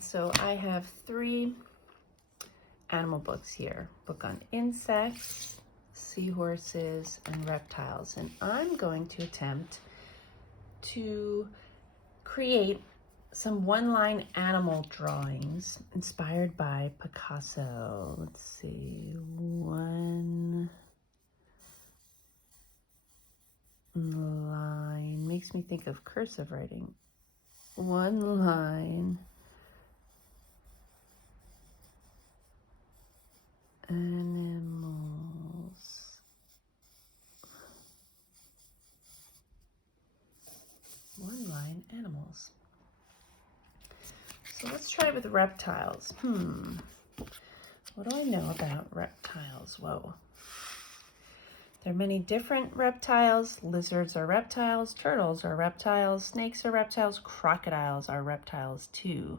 So I have 3 animal books here. Book on insects, seahorses, and reptiles. And I'm going to attempt to create some one-line animal drawings inspired by Picasso. Let's see, one line. Makes me think of cursive writing. One line. Animals. One line animals. So let's try with reptiles. What do I know about reptiles? Whoa. There are many different reptiles. Lizards are reptiles, turtles are reptiles, snakes are reptiles, crocodiles are reptiles too.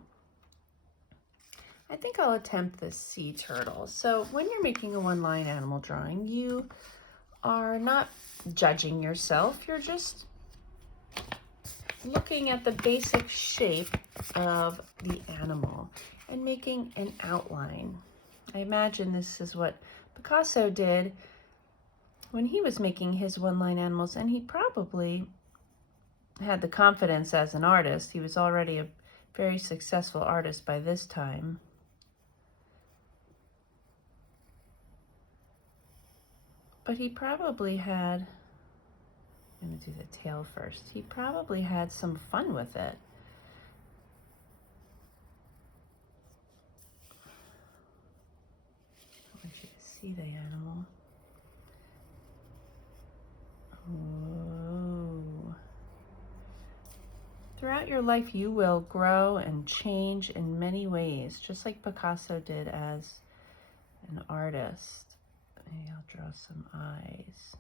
I think I'll attempt this sea turtle. So when you're making a one-line animal drawing, you are not judging yourself. You're just looking at the basic shape of the animal and making an outline. I imagine this is what Picasso did when he was making his one-line animals, and he probably had the confidence as an artist. He was already a very successful artist by this time. But he probably had, I'm going to do the tail first. He probably had some fun with it. I want you to see the animal. Whoa. Throughout your life, you will grow and change in many ways, just like Picasso did as an artist. Maybe I'll draw some eyes.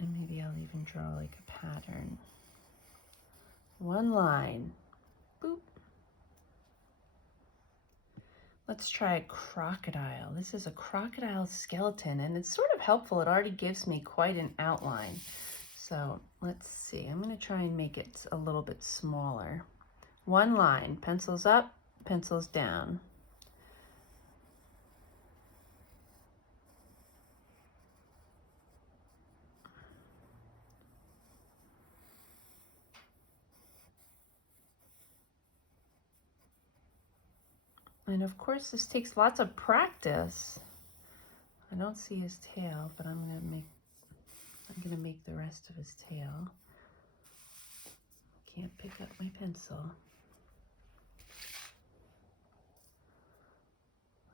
And maybe I'll even draw like a pattern. One line. Boop. Let's try a crocodile. This is a crocodile skeleton, and it's sort of helpful. It already gives me quite an outline. So let's see. I'm going to try and make it a little bit smaller. One line. Pencils up, pencils down. And of course, this takes lots of practice. I don't see his tail, but I'm gonna make the rest of his tail. Can't pick up my pencil.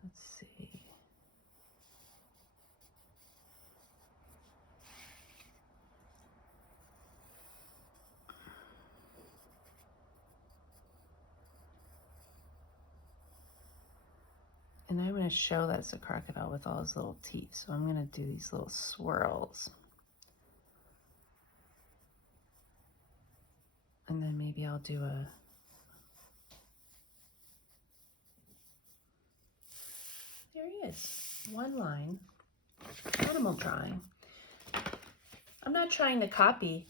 Let's see. And I'm going to show that's a crocodile with all his little teeth. So I'm going to do these little swirls. And then maybe I'll do a... There he is. One line. Animal drawing. I'm not trying to copy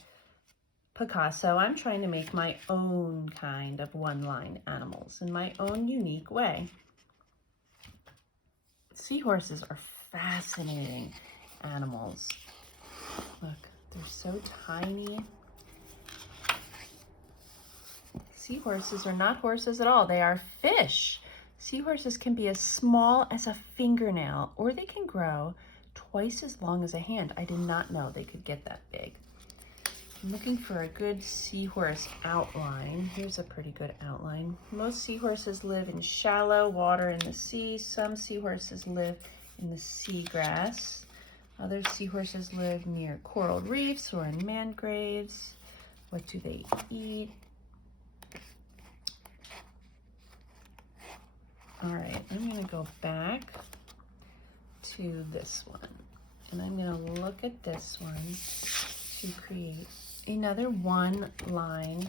Picasso. I'm trying to make my own kind of one-line animals in my own unique way. Seahorses are fascinating animals. Look, they're so tiny. Seahorses are not horses at all. They are fish. Seahorses can be as small as a fingernail, or they can grow twice as long as a hand. I did not know they could get that big. I'm looking for a good seahorse outline. Here's a pretty good outline. Most seahorses live in shallow water in the sea. Some seahorses live in the seagrass. Other seahorses live near coral reefs or in mangroves. What do they eat? All right, I'm gonna go back to this one, and I'm gonna look at this one to create another one-line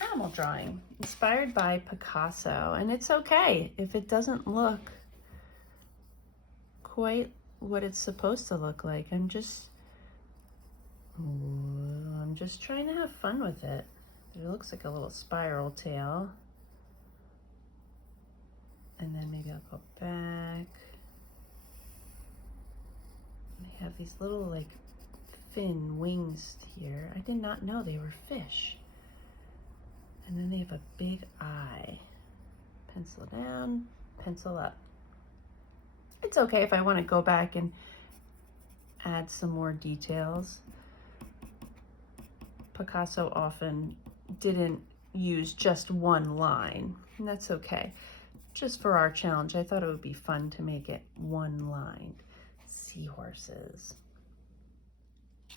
animal drawing inspired by Picasso. And it's okay if it doesn't look quite what it's supposed to look like. I'm just trying to have fun with it. It looks like a little spiral tail. And then maybe I'll go back. They have these little like fin wings here. I did not know they were fish. And then they have a big eye. Pencil down, pencil up. It's okay if I want to go back and add some more details. Picasso often didn't use just one line, and that's okay. Just for our challenge, I thought it would be fun to make it one line. Seahorses.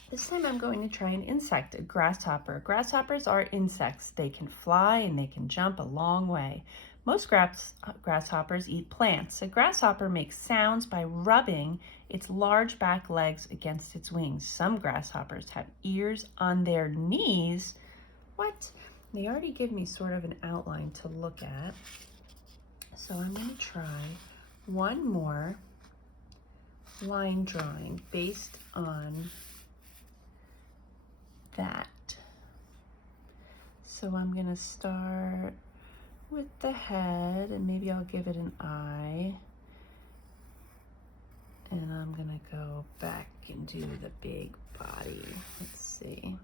This time I'm going to try an insect, a grasshopper. Grasshoppers are insects. They can fly and they can jump a long way. Most grasshoppers eat plants. A grasshopper makes sounds by rubbing its large back legs against its wings. Some grasshoppers have ears on their knees. What? They already give me sort of an outline to look at. So I'm going to try one more line drawing based on that. So I'm going to start with the head, and maybe I'll give it an eye. And I'm going to go back and do the big body. Let's see.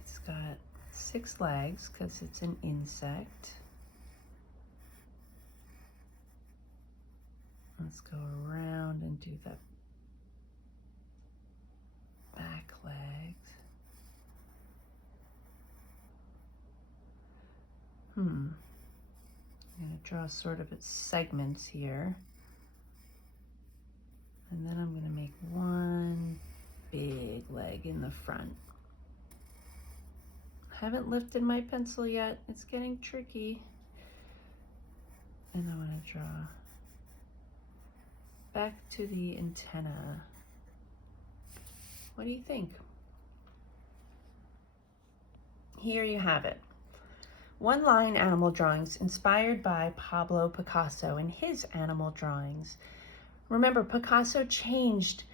It's got 6 legs because it's an insect. Let's go around and do the back legs. I'm going to draw sort of its segments here. And then I'm going to make one big leg in the front. I haven't lifted my pencil yet. It's getting tricky. And I want to draw back to the antenna. What do you think? Here you have it. One line animal drawings inspired by Pablo Picasso and his animal drawings. Remember, Picasso changed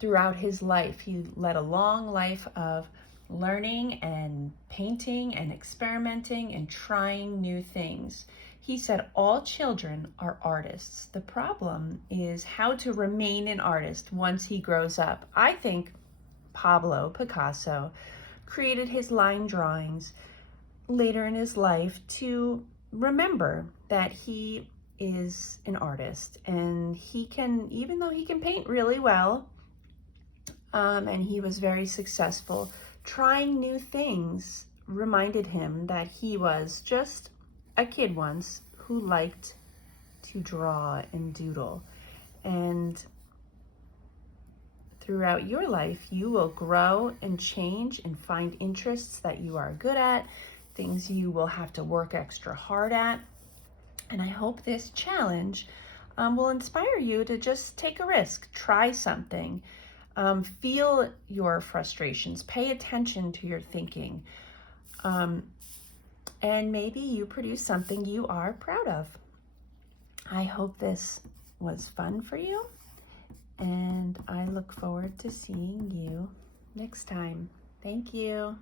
throughout his life. He led a long life of learning and painting and experimenting and trying new things. He said all children are artists. The problem is how to remain an artist once he grows up. I think Pablo Picasso created his line drawings later in his life to remember that he is an artist, and he can, even though he can paint really well, and he was very successful, trying new things reminded him that he was just a kid once who liked to draw and doodle. And throughout your life, you will grow and change and find interests that you are good at, things you will have to work extra hard at. And I hope this challenge will inspire you to just take a risk, try something, feel your frustrations, pay attention to your thinking, and maybe you produce something you are proud of. I hope this was fun for you, and I look forward to seeing you next time. Thank you.